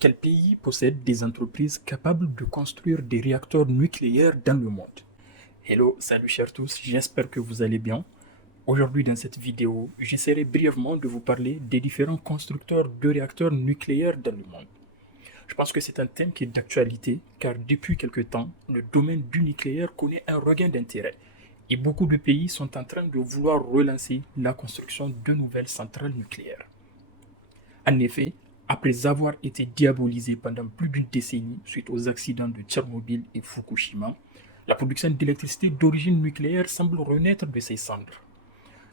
Quel pays possède des entreprises capables de construire des réacteurs nucléaires dans le monde? Hello, salut chers tous, j'espère que vous allez bien. Aujourd'hui dans cette vidéo, j'essaierai brièvement de vous parler des différents constructeurs de réacteurs nucléaires dans le monde. Je pense que c'est un thème qui est d'actualité car depuis quelque temps, le domaine du nucléaire connaît un regain d'intérêt et beaucoup de pays sont en train de vouloir relancer la construction de nouvelles centrales nucléaires. En effet, après avoir été diabolisé pendant plus d'une décennie suite aux accidents de Tchernobyl et Fukushima, la production d'électricité d'origine nucléaire semble renaître de ses cendres.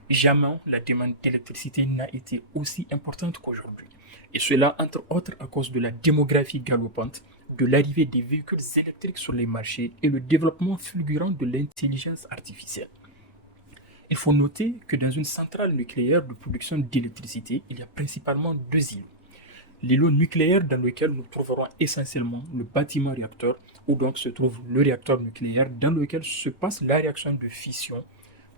Jamais la demande d'électricité n'a été aussi importante qu'aujourd'hui, et cela entre autres à cause de la démographie galopante, de l'arrivée des véhicules électriques sur les marchés et le développement fulgurant de l'intelligence artificielle. Il faut noter que dans une centrale nucléaire de production d'électricité, il y a principalement deux îlots. L'îlot nucléaire dans lequel nous trouverons essentiellement le bâtiment réacteur, où donc se trouve le réacteur nucléaire dans lequel se passe la réaction de fission,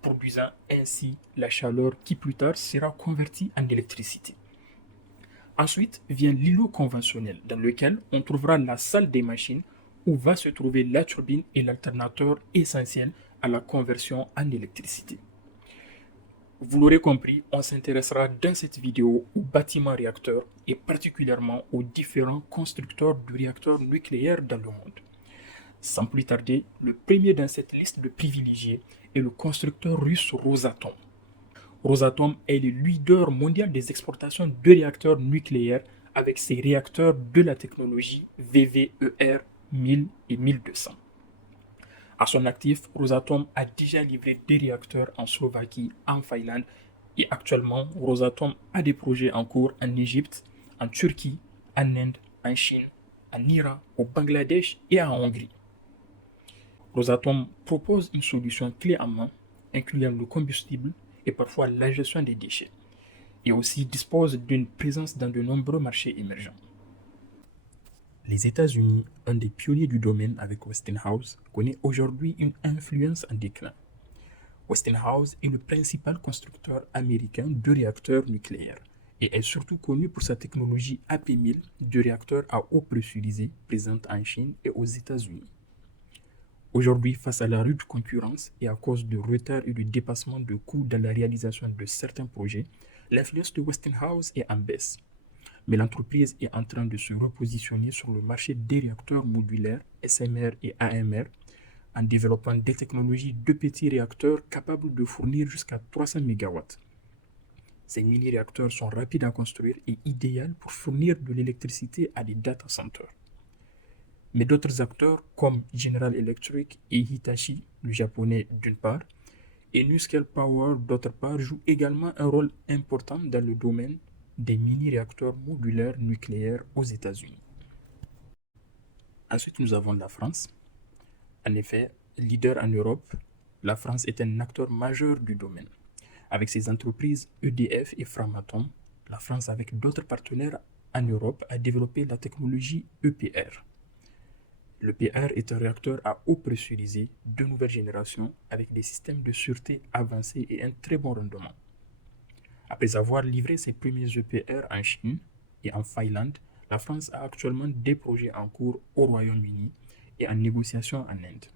produisant ainsi la chaleur qui plus tard sera convertie en électricité. Ensuite vient l'îlot conventionnel dans lequel on trouvera la salle des machines où va se trouver la turbine et l'alternateur essentiel à la conversion en électricité. Vous l'aurez compris, on s'intéressera dans cette vidéo aux bâtiments réacteurs et particulièrement aux différents constructeurs de réacteurs nucléaires dans le monde. Sans plus tarder, le premier dans cette liste de privilégiés est le constructeur russe Rosatom. Rosatom est le leader mondial des exportations de réacteurs nucléaires avec ses réacteurs de la technologie VVER 1000 et 1200. À son actif, Rosatom a déjà livré des réacteurs en Slovaquie, en Finlande et actuellement, Rosatom a des projets en cours en Égypte, en Turquie, en Inde, en Chine, en Iran, au Bangladesh et en Hongrie. Rosatom propose une solution clé en main, incluant le combustible et parfois la gestion des déchets, et aussi dispose d'une présence dans de nombreux marchés émergents. Les États-Unis, un des pionniers du domaine avec Westinghouse, connaît aujourd'hui une influence en déclin. Westinghouse est le principal constructeur américain de réacteurs nucléaires et est surtout connu pour sa technologie AP1000 de réacteurs à eau pressurisée présente en Chine et aux États-Unis. Aujourd'hui, face à la rude concurrence et à cause de retard et de dépassement de coûts dans la réalisation de certains projets, l'influence de Westinghouse est en baisse. Mais l'entreprise est en train de se repositionner sur le marché des réacteurs modulaires SMR et AMR en développant des technologies de petits réacteurs capables de fournir jusqu'à 300 MW. Ces mini-réacteurs sont rapides à construire et idéaux pour fournir de l'électricité à des data centers. Mais d'autres acteurs comme General Electric et Hitachi, le japonais d'une part, et NuScale Power d'autre part jouent également un rôle important dans le domaine des mini-réacteurs modulaires nucléaires aux États-Unis. Ensuite, nous avons la France. En effet, leader en Europe, la France est un acteur majeur du domaine. Avec ses entreprises EDF et Framatome, la France, avec d'autres partenaires en Europe, a développé la technologie EPR. L'EPR est un réacteur à eau pressurisée de nouvelle génération avec des systèmes de sûreté avancés et un très bon rendement. Après avoir livré ses premiers EPR en Chine et en Finlande, la France a actuellement des projets en cours au Royaume-Uni et en négociation en Inde.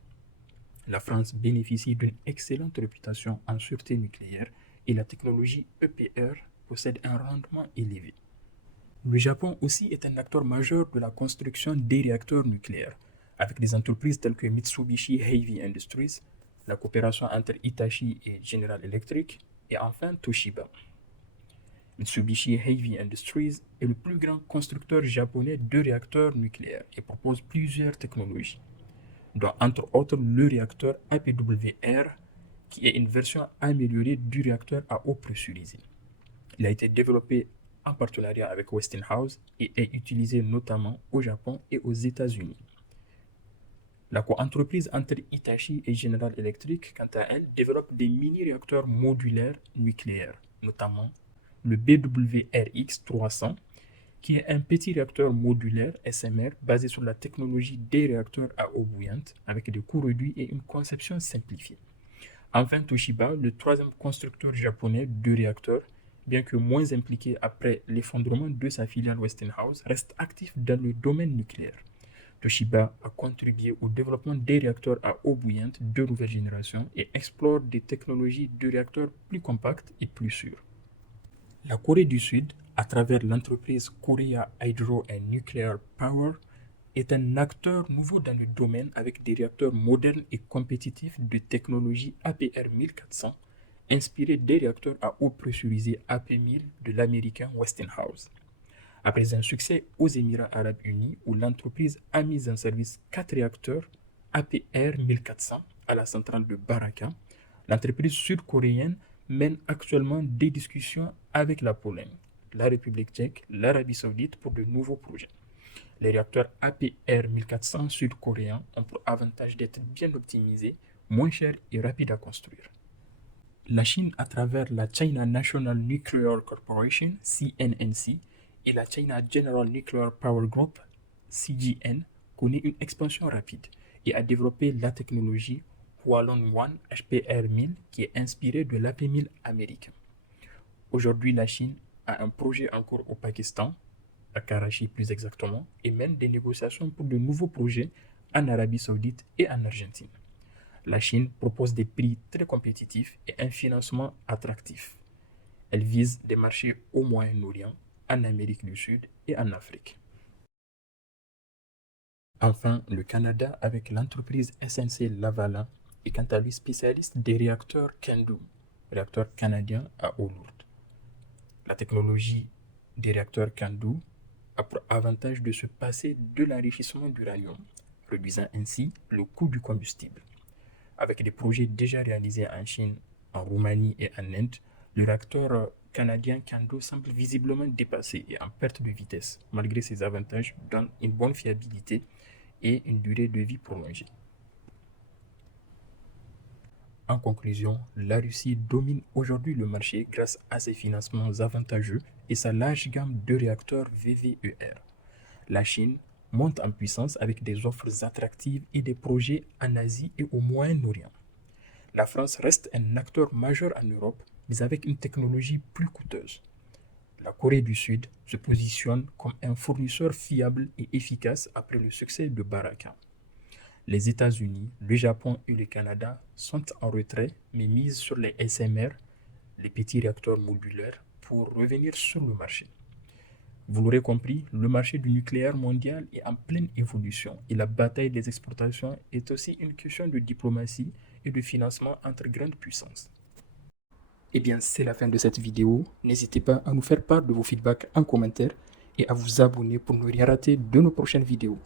La France bénéficie d'une excellente réputation en sûreté nucléaire et la technologie EPR possède un rendement élevé. Le Japon aussi est un acteur majeur de la construction des réacteurs nucléaires, avec des entreprises telles que Mitsubishi Heavy Industries, la coopération entre Hitachi et General Electric et enfin Toshiba. Mitsubishi Heavy Industries est le plus grand constructeur japonais de réacteurs nucléaires et propose plusieurs technologies, dont entre autres le réacteur APWR, qui est une version améliorée du réacteur à eau pressurisée. Il a été développé en partenariat avec Westinghouse et est utilisé notamment au Japon et aux États-Unis. La co-entreprise entre Hitachi et General Electric, quant à elle, développe des mini-réacteurs modulaires nucléaires, notamment le BWRX 300, qui est un petit réacteur modulaire SMR basé sur la technologie des réacteurs à eau bouillante avec des coûts réduits et une conception simplifiée. Enfin, Toshiba, le troisième constructeur japonais de réacteurs, bien que moins impliqué après l'effondrement de sa filiale Westinghouse, reste actif dans le domaine nucléaire. Toshiba a contribué au développement des réacteurs à eau bouillante de nouvelle génération et explore des technologies de réacteurs plus compacts et plus sûrs. La Corée du Sud, à travers l'entreprise Korea Hydro and Nuclear Power, est un acteur nouveau dans le domaine avec des réacteurs modernes et compétitifs de technologie APR 1400, inspirés des réacteurs à eau pressurisée AP1000 de l'américain Westinghouse. Après un succès aux Émirats arabes unis où l'entreprise a mis en service 4 réacteurs APR 1400 à la centrale de Baraka, l'entreprise sud-coréenne mène actuellement des discussions avec la Pologne, la République tchèque, l'Arabie saoudite pour de nouveaux projets. Les réacteurs APR 1400 sud-coréens ont pour avantage d'être bien optimisés, moins chers et rapides à construire. La Chine, à travers la China National Nuclear Corporation, CNNC, et la China General Nuclear Power Group, CGN, connaît une expansion rapide et a développé la technologie Hualong 1 HPR 1000 qui est inspirée de l'AP1000 américain. Aujourd'hui, la Chine a un projet en cours au Pakistan, à Karachi plus exactement, et mène des négociations pour de nouveaux projets en Arabie Saoudite et en Argentine. La Chine propose des prix très compétitifs et un financement attractif. Elle vise des marchés au Moyen-Orient, en Amérique du Sud et en Afrique. Enfin, le Canada, avec l'entreprise SNC Lavalin, est quant à lui spécialiste des réacteurs CANDU, réacteurs canadiens à eau lourde. La technologie des réacteurs CANDU a pour avantage de se passer de l'enrichissement d'uranium, réduisant ainsi le coût du combustible. Avec des projets déjà réalisés en Chine, en Roumanie et en Inde, le réacteur canadien CANDU semble visiblement dépassé et en perte de vitesse, malgré ses avantages dans une bonne fiabilité et une durée de vie prolongée. En conclusion, la Russie domine aujourd'hui le marché grâce à ses financements avantageux et sa large gamme de réacteurs VVER. La Chine monte en puissance avec des offres attractives et des projets en Asie et au Moyen-Orient. La France reste un acteur majeur en Europe, mais avec une technologie plus coûteuse. La Corée du Sud se positionne comme un fournisseur fiable et efficace après le succès de Baraka. Les États-Unis, le Japon et le Canada sont en retrait, mais misent sur les SMR, les petits réacteurs modulaires, pour revenir sur le marché. Vous l'aurez compris, le marché du nucléaire mondial est en pleine évolution et la bataille des exportations est aussi une question de diplomatie et de financement entre grandes puissances. Eh bien, c'est la fin de cette vidéo. N'hésitez pas à nous faire part de vos feedbacks en commentaire et à vous abonner pour ne rien rater de nos prochaines vidéos.